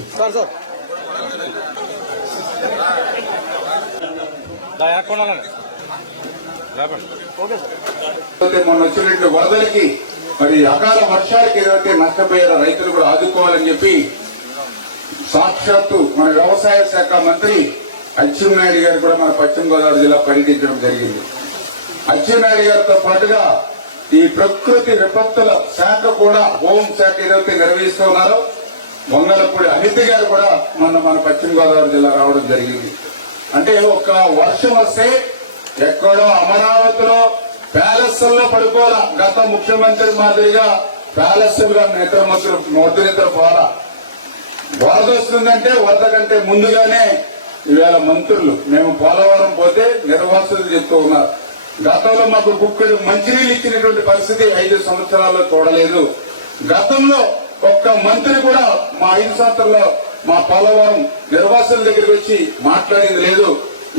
మొన్న వచ్చినట్టు వరదలకి మరి అకాల వర్షాలకి ఏదైతే నష్టపోయారో రైతులు కూడా ఆదుకోవాలని చెప్పి సాక్షాత్తు మన వ్యవసాయ శాఖ మంత్రి అచ్చెన్నాయుడు గారు కూడా మన పశ్చిమ గోదావరి జిల్లా పర్యటించడం జరిగింది అచ్చెన్నాయుడు గారితో పాటుగా ఈ ప్రకృతి విపత్తుల శాఖ కూడా హోం శాఖ ఏదైతే నిర్వహిస్తున్నారో వంగలపూడి అమిత్ గారు కూడా మొన్న మన పశ్చిమ గోదావరి జిల్లా రావడం జరిగింది అంటే ఒక వర్షం వస్తే ఎక్కడో అమరావతిలో లో పడుకోరా గత ముఖ్యమంత్రి మాదిరిగా ప్యాలెస్లుగా నిద్రమంత్రులు నిద్ర పోరా వరద వస్తుందంటే వరద కంటే ముందుగానే ఈవేళ మంత్రులు మేము పోలవరం పోతే నిర్వాసులు చెప్తూ ఉన్నారు గతంలో మాకు కుక్కలు మంచినీళ్ళు ఇచ్చినటువంటి పరిస్థితి ఐదు సంవత్సరాల్లో చూడలేదు గతంలో ఒక్క మంత్రి కూడా మా ఐదు సంవత్సరంలో మా పోలవరం నిర్వాసం దగ్గరికి వచ్చి మాట్లాడింది లేదు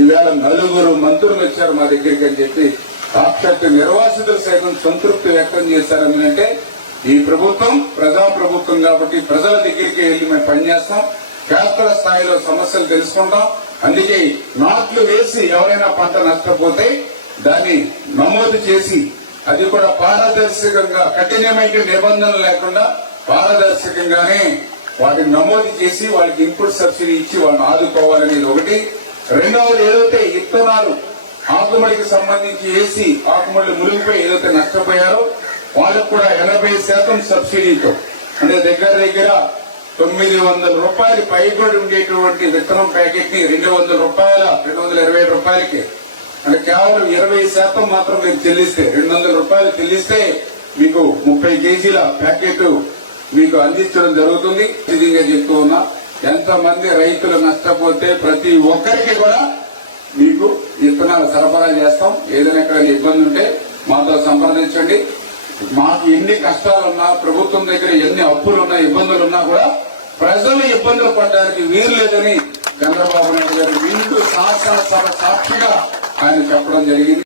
ఈవేళ నలుగురు మంత్రులు వచ్చారు మా దగ్గరికి అని చెప్పి సాక్షాత్ నిర్వాసితులు సైతం సంతృప్తి వ్యక్తం చేశారని అంటే ఈ ప్రభుత్వం ప్రజా ప్రభుత్వం కాబట్టి ప్రజల దగ్గరికి వెళ్ళి మేము పనిచేస్తాం క్షేత్ర స్థాయిలో సమస్యలు తెలుసుకుంటాం అందుకే నాట్లు వేసి ఎవరైనా పంట నష్టపోతే దాన్ని నమోదు చేసి అది కూడా పారదర్శకంగా కఠినమైన నిబంధనలు లేకుండా పారదర్శకంగానే వాటిని నమోదు చేసి వాళ్ళకి ఇన్పుట్ సబ్సిడీ ఇచ్చి వాళ్ళని ఆదుకోవాలనేది ఒకటి రెండవది ఏదైతే ఇత్తనాలు ఆకుమడికి సంబంధించి వేసి ఆకుమడి మునిగిపోయి ఏదైతే నష్టపోయారో వాళ్ళకు కూడా ఎనభై శాతం సబ్సిడీతో అంటే దగ్గర దగ్గర తొమ్మిది వందల రూపాయలు పైబడి ఉండేటువంటి విత్తనం ప్యాకెట్ ని రెండు వందల రూపాయల రెండు వందల ఇరవై రూపాయలకి అంటే కేవలం ఇరవై శాతం మాత్రం మీరు చెల్లిస్తే రెండు వందల రూపాయలు చెల్లిస్తే మీకు ముప్పై కేజీల ప్యాకెట్ మీకు అందించడం జరుగుతుంది నిజంగా చెప్తూ ఉన్నా ఎంతమంది రైతులు నష్టపోతే ప్రతి ఒక్కరికి కూడా మీకు విత్తనాలు సరఫరా చేస్తాం ఏదైనా ఎక్కడ ఇబ్బంది ఉంటే మాతో సంప్రదించండి మాకు ఎన్ని కష్టాలున్నా ప్రభుత్వం దగ్గర ఎన్ని అప్పులున్నా ఇబ్బందులున్నా కూడా ప్రజలు ఇబ్బందులు పడడానికి వీలు లేదని చంద్రబాబు నాయుడు గారు వీళ్ళు సాక్షిగా ఆయన చెప్పడం జరిగింది